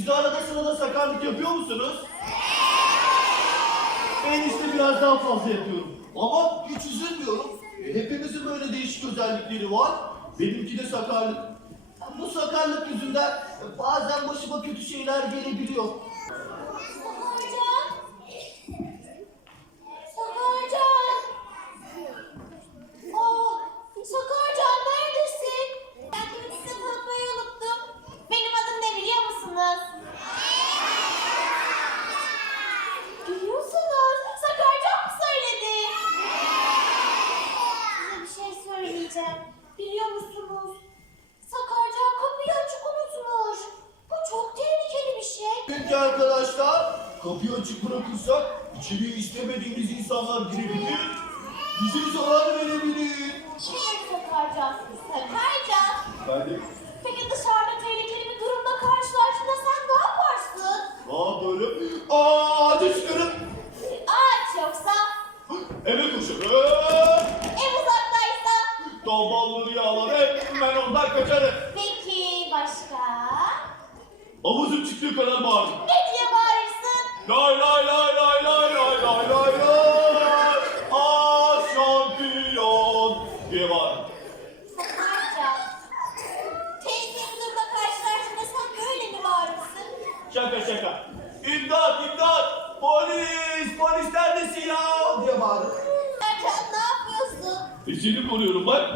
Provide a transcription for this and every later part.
Siz de sırada sakarlık yapıyor musunuz? Ben işte biraz daha fazla yapıyorum. Ama hiç üzülmüyorum. E, hepimizin böyle değişik özellikleri var. Benimki de sakarlık. Bu sakarlık yüzünden bazen başıma kötü şeyler gelebiliyor. Arkadaşlar kapıyı açık bırakırsak içeriye istemediğimiz insanlar girebilir. Bize zarar verebilir. Hayır Sakarcan. Sakarcan. Ben Peki dışarıda tehlikeli bir durumda karşılaştığında sen ne yaparsın? Aa böyle. Aa hadi çıkarım. Ağaç yoksa, Eve koşarım. ev uzaktaysa. Tabanları yağlar hemen ondan kaçarım. Peki başka? Avuzum çıktığı kadar bağırırım. Neredesin ya diye bağırırım. Sakarcan ne yapıyorsun? E seni koruyorum bak.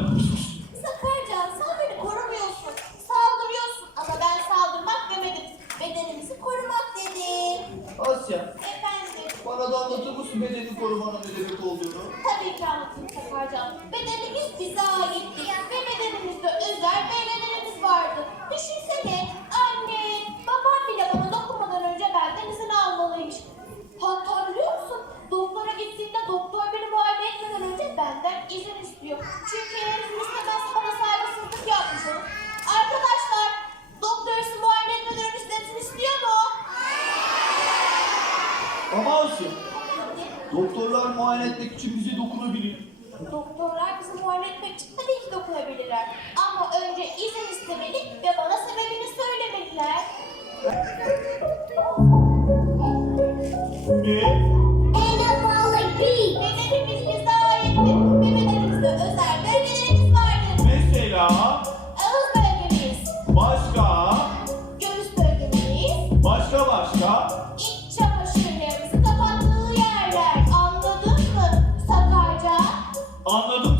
Sakarcan sen beni korumuyorsun. Saldırıyorsun. Ama ben saldırmak demedim. Bedenimizi korumak dedim. Asya Efendim. bana da anlatır mısın bedeni korumanın ne demek olduğunu? Tabii ki anlatayım Sakarcan. Bedenimiz bize aitti doktorlar muayene etmek için bize dokunabilir. Doktorlar bizi muayene etmek için tabii ki dokunabilirler.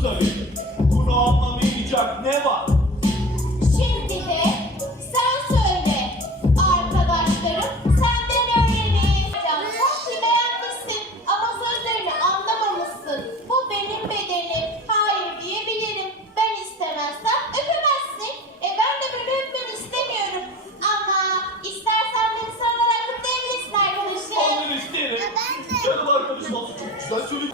Tabii. Bunu anlamayacak ne var? Şimdi de sen söyle. Arkadaşlarım senden öğrenin. Can çok beğenmişsin ama sözlerini anlamamışsın. Bu benim bedenim. Hayır diyebilirim. Ben istemezsem öpemezsin. E ben de böyle öpmeni istemiyorum. Ama istersen beni sarılarak öpebilirsin arkadaşım. Annem isterim. Canım arkadaşım olsun çok güzel söyledi.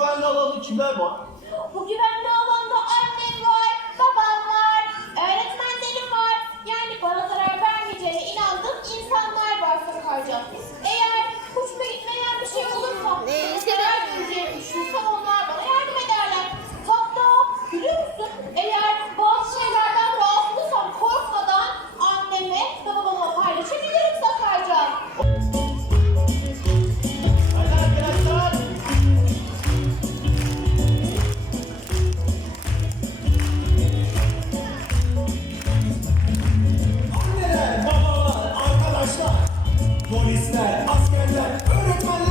Güvenli alanda kimler var? Bu güvenli Let's get it.